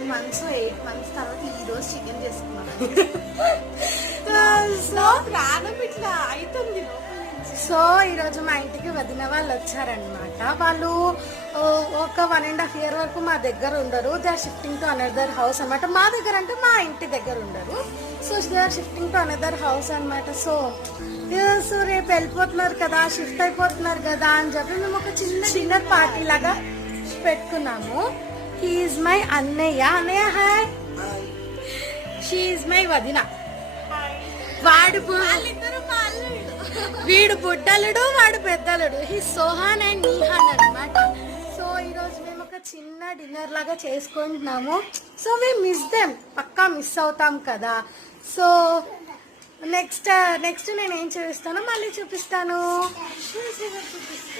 7 months 8 months తర్వాత ఈ రోజు చికెన్ చేసుకున్నాను. సో ప్రాణం ఇట్లా అవుతుంది. సో ఈరోజు మా ఇంటికి వదిన వాళ్ళు వచ్చారనమాట. వాళ్ళు ఒక 1.5 year వరకు మా దగ్గర ఉండరు. They are shifting to another house అనమాట. మా దగ్గర అంటే మా ఇంటి దగ్గర ఉండరు. So they are shifting to another house అనమాట. సో రేపు వెళ్ళిపోతున్నారు కదా, షిఫ్ట్ అయిపోతున్నారు కదా అని చెప్పి మేము ఒక చిన్న డిన్నర్ పార్టీ లాగా పెట్టుకున్నాము. హీ ఈజ్ మై అన్నయ్య. అన్నయ్య హాయ్. షీ ఈజ్ మై వదిన. వీడు బుడ్డలుడు, వాడు పెద్దలుడు. హీ సోహాన్ అండ్ నీహాన్ అనమాట. సో ఈరోజు మేము ఒక చిన్న డిన్నర్ లాగా చేసుకుంటున్నాము. సో మేము మిస్ దెమ్, పక్కా మిస్ అవుతాం కదా. సో నెక్స్ట్ నేను ఏం చూపిస్తానో మళ్ళీ చూపిస్తాను.